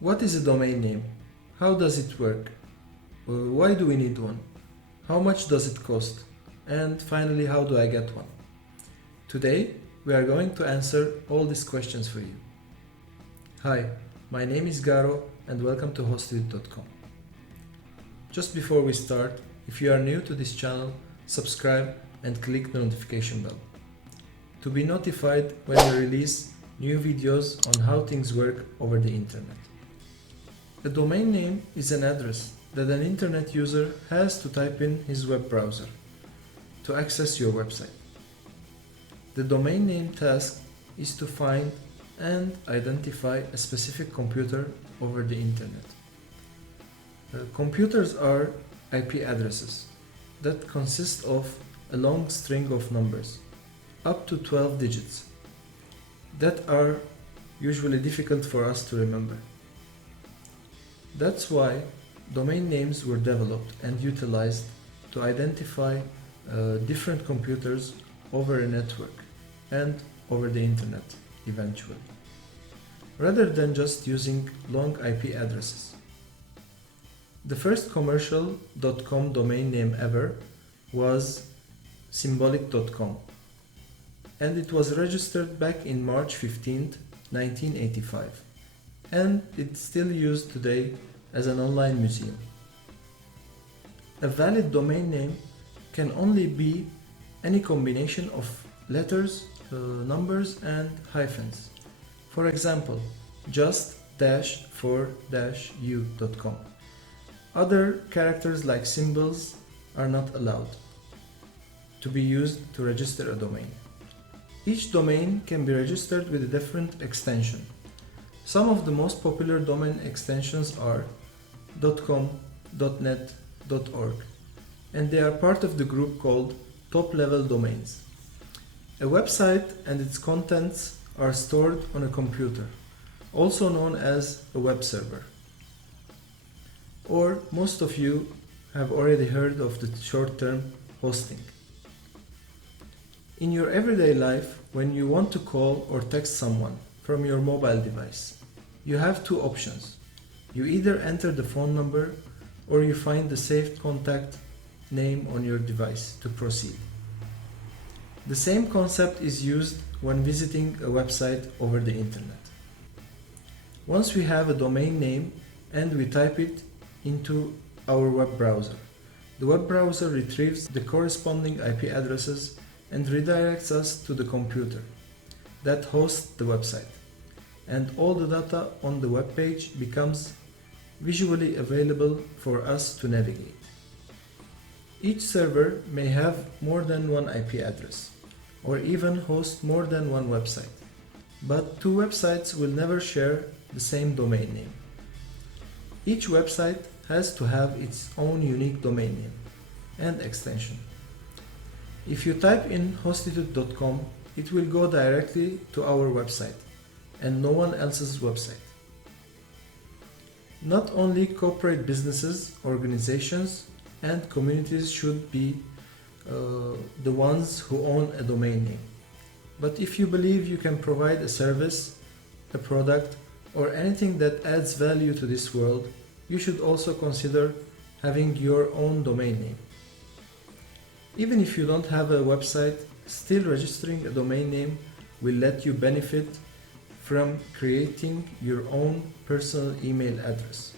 What is a domain name? How does it work? Why do we need one? How much does it cost? And finally, how do I get one? Today, we are going to answer all these questions for you. Hi, my name is Garo and welcome to Hostedit.com. Just before we start, if you are new to this channel, subscribe and click the notification bell to be notified when we release new videos on how things work over the internet. A domain name is an address that an internet user has to type in his web browser to access your website. The domain name task is to find and identify a specific computer over the internet. Computers are IP addresses that consist of a long string of numbers, up to 12 digits, that are usually difficult for us to remember. That's why domain names were developed and utilized to identify different computers over a network and over the internet eventually, rather than just using long IP addresses. The first commercial .com domain name ever was symbolic.com, and it was registered back in March 15th, 1985, and it's still used today as an online museum. A valid domain name can only be any combination of letters, numbers and hyphens. For example, just-for-u.com. Other characters like symbols are not allowed to be used to register a domain. Each domain can be registered with a different extension. Some of the most popular domain extensions are .com, .net, .org, and they are part of the group called top-level domains. A website and its contents are stored on a computer, also known as a web server. Or most of you have already heard of the short term hosting. In your everyday life, when you want to call or text someone from your mobile device, you have two options. You either enter the phone number or you find the saved contact name on your device to proceed. The same concept is used when visiting a website over the internet. Once we have a domain name and we type it into our web browser, the web browser retrieves the corresponding IP addresses and redirects us to the computer that hosts the website, and all the data on the web page becomes visually available for us to navigate. Each server may have more than one IP address, or even host more than one website, but two websites will never share the same domain name. Each website has to have its own unique domain name and extension. If you type in hostedit.com, it will go directly to our website and no one else's website. Not only corporate businesses, organizations, and communities should be the ones who own a domain name. But if you believe you can provide a service, a product, or anything that adds value to this world, you should also consider having your own domain name. Even if you don't have a website, still registering a domain name will let you benefit from creating your own personal email address.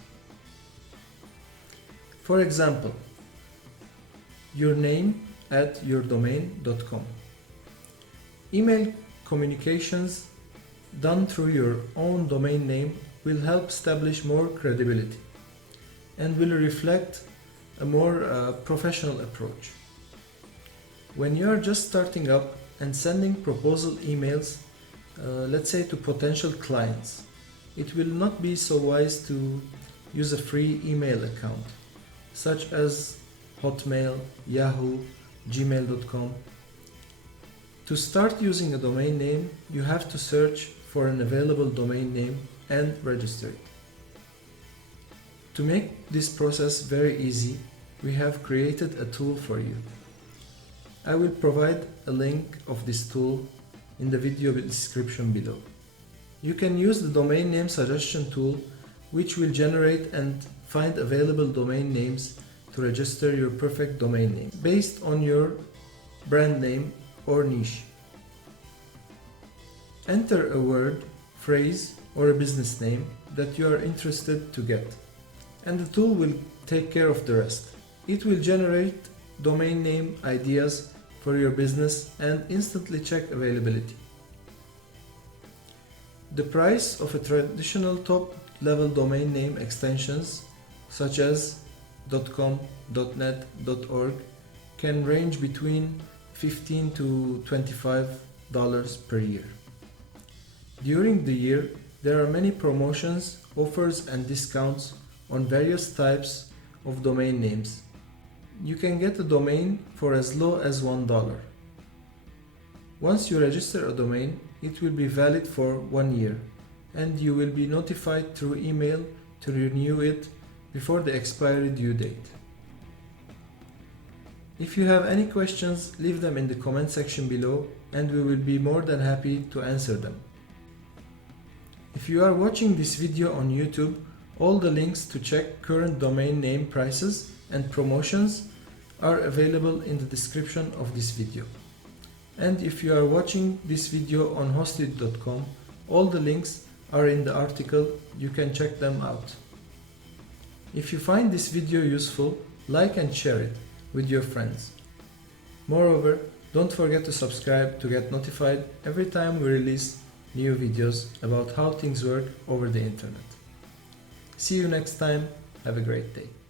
For example, yourname@yourdomain.com. Email communications done through your own domain name will help establish more credibility and will reflect a more professional approach. When you are just starting up and sending proposal emails, let's say to potential clients, it will not be so wise to use a free email account, such as Hotmail, Yahoo, Gmail.com. To start using a domain name, you have to search for an available domain name and register it. To make this process very easy, we have created a tool for you. I will provide a link of this tool in the video description below. You can use the domain name suggestion tool which will generate and find available domain names to register your perfect domain name based on your brand name or niche. Enter a word, phrase, or a business name that you are interested to get, and the tool will take care of the rest. It will generate domain name ideas for your business and instantly check availability. The price of a traditional top-level domain name extensions such as .com, .net, .org can range between $15 to $25 per year. During the year, there are many promotions, offers and discounts on various types of domain names. You can get a domain for as low as $1. Once you register a domain, it will be valid for 1 year, and you will be notified through email to renew it before the expiry due date. If you have any questions, leave them in the comment section below and we will be more than happy to answer them. If you are watching this video on YouTube, all the links to check current domain name prices and promotions are available in the description of this video. And if you are watching this video on Hosted.com, all the links are in the article, you can check them out. If you find this video useful, like and share it with your friends. Moreover, don't forget to subscribe to get notified every time we release new videos about how things work over the internet. See you next time. Have a great day.